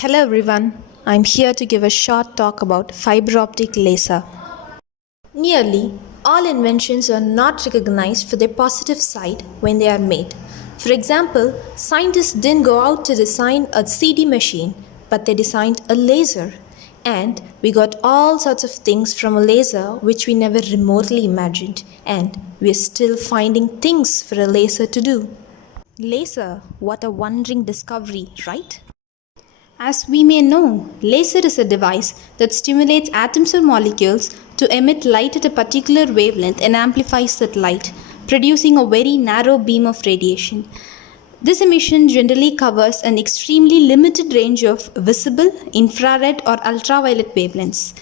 Hello everyone, I'm here to give a short talk about fiber optic laser. Nearly all inventions are not recognized for their positive side when they are made. For example, scientists didn't go out to design a CD machine, but they designed a laser. And we got all sorts of things from a laser which we never remotely imagined, and we're still finding things for a laser to do. Laser, what a wondering discovery, right? As we may know, laser is a device that stimulates atoms or molecules to emit light at a particular wavelength and amplifies that light, producing a very narrow beam of radiation. This emission generally covers an extremely limited range of visible, infrared, or ultraviolet wavelengths.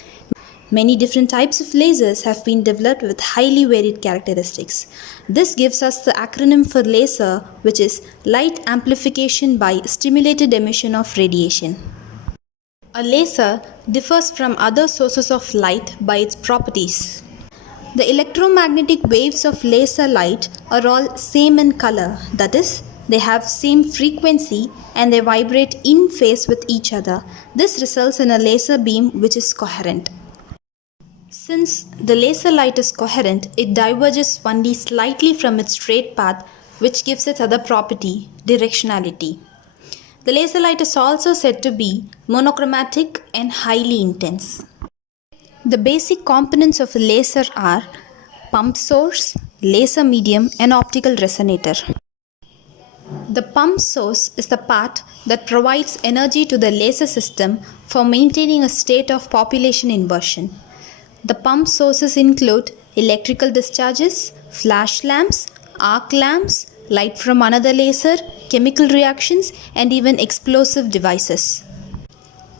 Many different types of lasers have been developed with highly varied characteristics. This gives us the acronym for laser, which is light amplification by stimulated emission of radiation. A laser differs from other sources of light by its properties. The electromagnetic waves of laser light are all same in color, that is, they have same frequency and they vibrate in phase with each other. This results in a laser beam which is coherent. Since the laser light is coherent, it diverges only slightly from its straight path, which gives it other property, directionality. The laser light is also said to be monochromatic and highly intense. The basic components of a laser are pump source, laser medium, and optical resonator. The pump source is the part that provides energy to the laser system for maintaining a state of population inversion. The pump sources include electrical discharges, flash lamps, arc lamps, light from another laser, chemical reactions, and even explosive devices.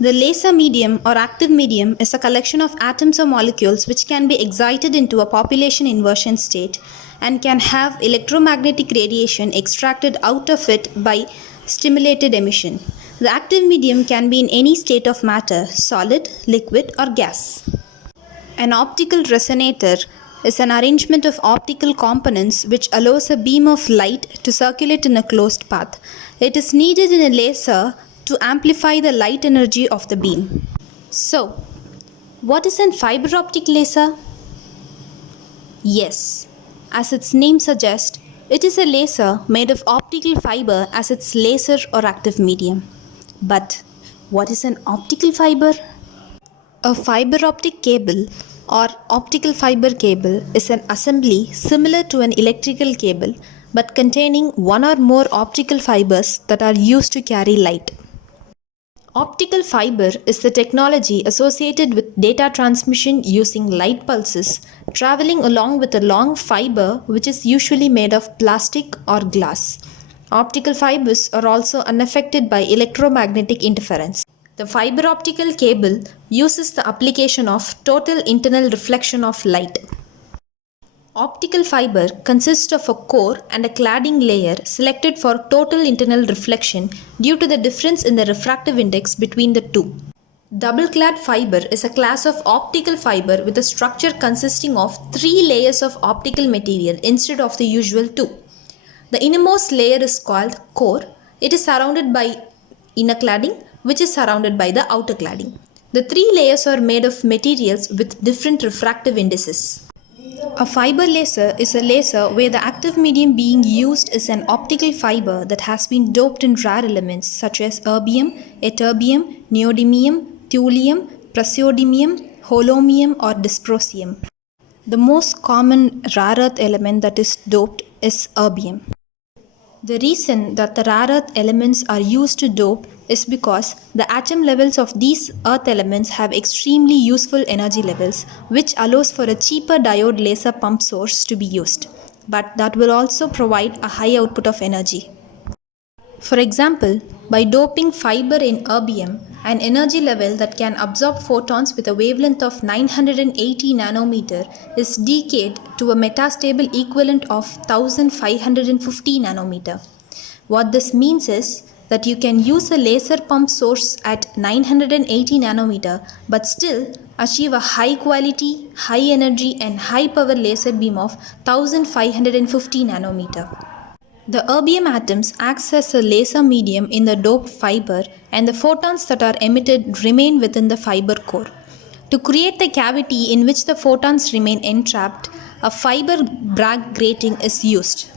The laser medium or active medium is a collection of atoms or molecules which can be excited into a population inversion state and can have electromagnetic radiation extracted out of it by stimulated emission. The active medium can be in any state of matter, solid, liquid, or gas. An optical resonator is an arrangement of optical components which allows a beam of light to circulate in a closed path. It is needed in a laser to amplify the light energy of the beam. So, what is a fiber optic laser? Yes, as its name suggests, it is a laser made of optical fiber as its laser or active medium. But what is an optical fiber? A fiber optic cable or optical fiber cable is an assembly similar to an electrical cable but containing one or more optical fibers that are used to carry light. Optical fiber is the technology associated with data transmission using light pulses traveling along with a long fiber which is usually made of plastic or glass. Optical fibers are also unaffected by electromagnetic interference. The fiber optical cable uses the application of total internal reflection of light. Optical fiber consists of a core and a cladding layer selected for total internal reflection due to the difference in the refractive index between the two. Double-clad fiber is a class of optical fiber with a structure consisting of 3 layers of optical material instead of the usual 2. The innermost layer is called core. It is surrounded by inner cladding, which is surrounded by the outer cladding. The 3 layers are made of materials with different refractive indices. A fiber laser is a laser where the active medium being used is an optical fiber that has been doped in rare elements such as erbium, ytterbium, neodymium, thulium, praseodymium, holmium, or dysprosium. The most common rare earth element that is doped is erbium. The reason that the rare earth elements are used to dope is because the atom levels of these earth elements have extremely useful energy levels, which allows for a cheaper diode laser pump source to be used, but that will also provide a high output of energy. For example, by doping fiber in erbium, an energy level that can absorb photons with a wavelength of 980 nanometer is decayed to a metastable equivalent of 1550 nanometer. What this means is that you can use a laser pump source at 980 nanometer but still achieve a high quality, high energy and high power laser beam of 1550 nanometer. The erbium atoms acts as a laser medium in the doped fiber and the photons that are emitted remain within the fiber core. To create the cavity in which the photons remain entrapped, a fiber Bragg grating is used.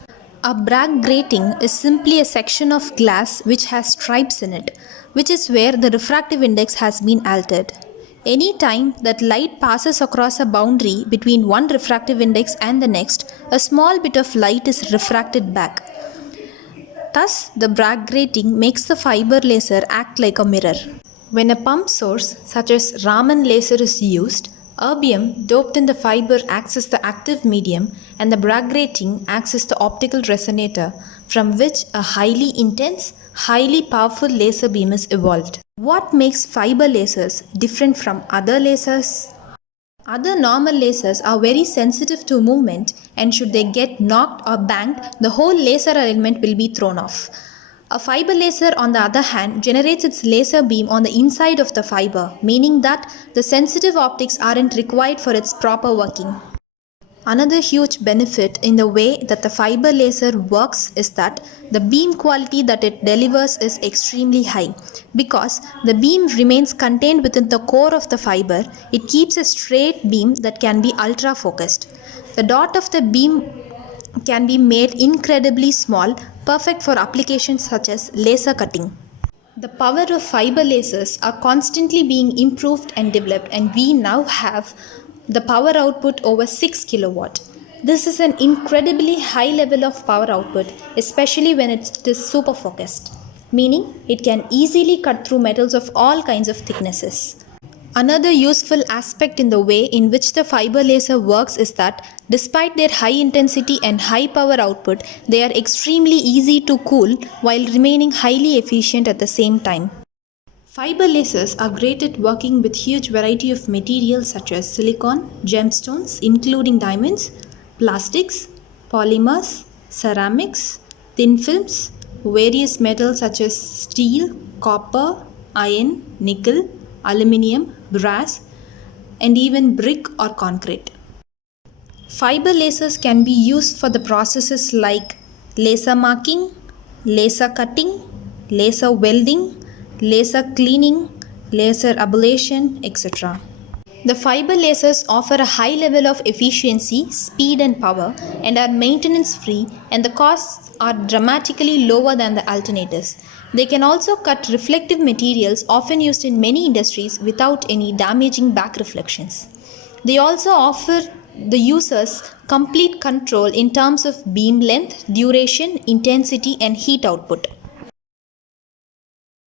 A Bragg grating is simply a section of glass which has stripes in it, which is where the refractive index has been altered. Any time that light passes across a boundary between one refractive index and the next, a small bit of light is refracted back. Thus, the Bragg grating makes the fiber laser act like a mirror. When a pump source, such as Raman laser, is used, erbium doped in the fiber acts as the active medium and the Bragg grating acts as the optical resonator from which a highly intense, highly powerful laser beam is evolved. What makes fiber lasers different from other lasers? Other normal lasers are very sensitive to movement, and should they get knocked or banged, the whole laser element will be thrown off. A fiber laser, on the other hand, generates its laser beam on the inside of the fiber, meaning that the sensitive optics aren't required for its proper working. Another huge benefit in the way that the fiber laser works is that the beam quality that it delivers is extremely high. Because the beam remains contained within the core of the fiber, it keeps a straight beam that can be ultra focused. The dot of the beam can be made incredibly small, perfect for applications such as laser cutting. The power of fiber lasers are constantly being improved and developed, and we now have the power output over 6 kilowatt. This is an incredibly high level of power output, especially when it is super focused, meaning it can easily cut through metals of all kinds of thicknesses. Another useful aspect in the way in which the fiber laser works is that despite their high intensity and high power output, they are extremely easy to cool while remaining highly efficient at the same time. Fiber lasers are great at working with huge variety of materials such as silicon, gemstones including diamonds, plastics, polymers, ceramics, thin films, various metals such as steel, copper, iron, nickel, aluminium, brass, and even brick or concrete. Fiber lasers can be used for the processes like laser marking, laser cutting, laser welding, laser cleaning, laser ablation, etc. The fiber lasers offer a high level of efficiency, speed and power, and are maintenance free, and the costs are dramatically lower than the alternatives. They can also cut reflective materials often used in many industries without any damaging back reflections. They also offer the users complete control in terms of beam length, duration, intensity, and heat output.